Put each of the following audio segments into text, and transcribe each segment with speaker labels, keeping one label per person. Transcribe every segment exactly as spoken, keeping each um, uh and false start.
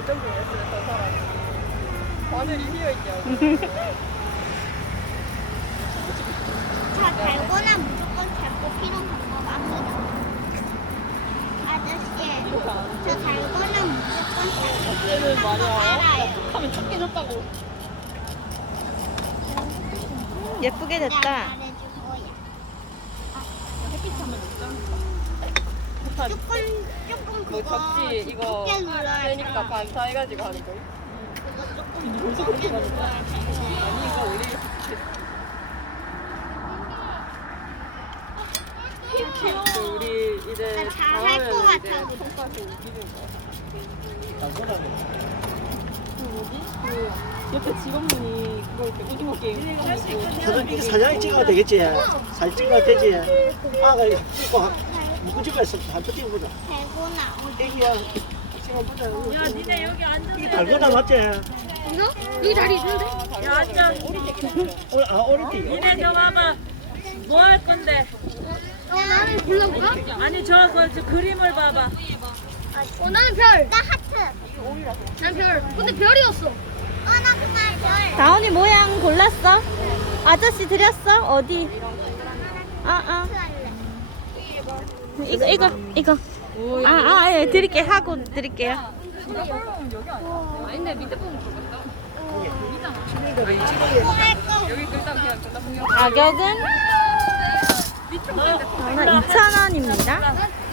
Speaker 1: 결정적이었어요, 저 사람이. 바늘이 휘어있냐고.
Speaker 2: 자, 달고나 무조건 잘 뽑히는 방법 압니다. 아저씨, 저 달고나 무조건 잘 뽑히는
Speaker 1: 얘는
Speaker 2: 방법 알아요.
Speaker 1: 말이야. 하면 찾긴 했다고.
Speaker 3: 예쁘게
Speaker 2: 내가
Speaker 3: 됐다.
Speaker 2: 말해줄 거야.
Speaker 1: 햇빛 하면 됐잖아.
Speaker 2: 조금, 조금
Speaker 1: 뭐
Speaker 2: 그거
Speaker 1: 접시 이거
Speaker 2: 두껍게 눌러야
Speaker 1: 세니까
Speaker 2: 돼.
Speaker 1: 반사해가지고 하는 거야?
Speaker 2: 그거 조금
Speaker 1: 벌써
Speaker 2: 두껍게
Speaker 1: 그렇게
Speaker 2: 눌러야 돼.
Speaker 1: 아니 이거 원래 이렇게 그 우리 이제
Speaker 2: 나 잘할 것
Speaker 1: 다음에는 이제
Speaker 2: 같아.
Speaker 1: 손가락에 옮기는 거야.
Speaker 4: 당근하고
Speaker 1: 그 뭐지? 그 옆에 직원분이 그거 이렇게 오징어 게임 하시고
Speaker 4: 사장, 이게 사장이 찍어야 되겠지. 사진 찍어야 되지. 아가 찍고 누구 찍어서 한번 찍어보자.
Speaker 2: 달고나 어디?
Speaker 4: 애기야 찍어보자.
Speaker 5: 야, 니네 여기 앉아서
Speaker 4: 이게 달고나 맞지?
Speaker 2: 이거? 여기 다리 있는데?
Speaker 5: 야, 앉아.
Speaker 4: 오, 아 오리띠.
Speaker 5: 니네 저 봐봐. 뭐 할 건데?
Speaker 2: 어, 나는 골라볼까?
Speaker 5: 아니, 저, 그, 저 그림을 봐봐.
Speaker 2: 어, 나는 별. 나 하트. 난 별. 근데 별이었어. 어, 나 그말 별.
Speaker 3: 다운이 모양 골랐어? 아저씨 드렸어? 어디? 아, 아.
Speaker 2: 할래.
Speaker 3: 이거, 이거, 이거. 아, 아, 예, 드릴게. 하고 드릴게요.
Speaker 1: 아닌데 밑에 보면 좋겠다.
Speaker 2: 할 거.
Speaker 1: 여기 일단 그냥 끝나.
Speaker 3: 가격은 하나 이천 원입니다.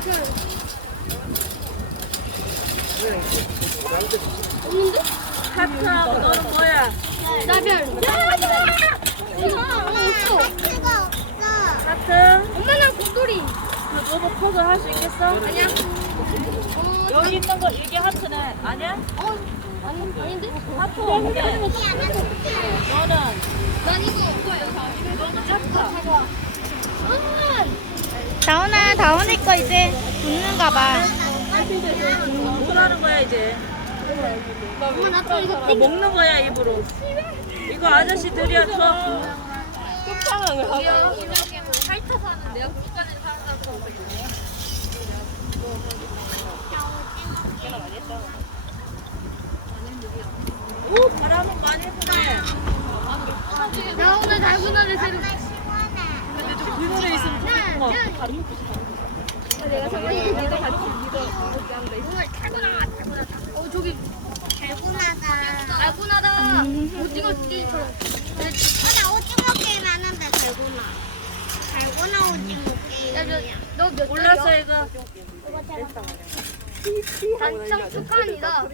Speaker 5: 하트하고 너는 뭐야?
Speaker 2: 나 별. 이거 없어. 하트가 없어.
Speaker 5: 하트?
Speaker 2: 엄마 난 곰돌이.
Speaker 5: 너 너도 포즈 할 수 있겠어?
Speaker 2: 아니야.
Speaker 5: 여기 있는 거 이게 하트네. 아니야?
Speaker 2: 어, 아니, 아닌데?
Speaker 5: 하트 없네.
Speaker 2: 아니야, 나 하트.
Speaker 5: 너는?
Speaker 2: 난 이거.
Speaker 5: 너무 작다.
Speaker 3: 다운아, 다운이 거 이제 붙는가 봐.
Speaker 5: 뭘 하는 거야, 이제?
Speaker 2: 엄마 나또 이거
Speaker 5: 어, 먹는 거야, 입으로. 이거 아저씨 드려, 줘.
Speaker 1: 끝판왕을 하자.
Speaker 5: 오, 바람은 많이 부네.
Speaker 2: 나 오늘 달고나를 새로.
Speaker 1: 근데 좀 그늘에 있으면 좋겠구만. 다른 것도
Speaker 2: 내가 저번에 내가 같이 오늘 달고나 달고나. 어 저기 달고나다. 달고나다. 오징어 게임처럼. 어나 오징어 게임 하는데 달고나. 달고나 오징어 게임. 너몇
Speaker 5: 골랐어, 이거.
Speaker 2: 단청 축하합니다.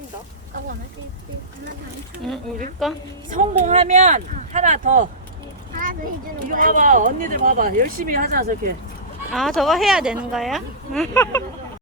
Speaker 3: 응, 우리 거.
Speaker 5: 성공하면 하나 더.
Speaker 2: 하나 더 해주는
Speaker 5: 이거
Speaker 2: 거야.
Speaker 5: 봐봐, 언니들 봐봐. 열심히 하자, 저렇게.
Speaker 3: 아, 저거 해야 되는 거예요?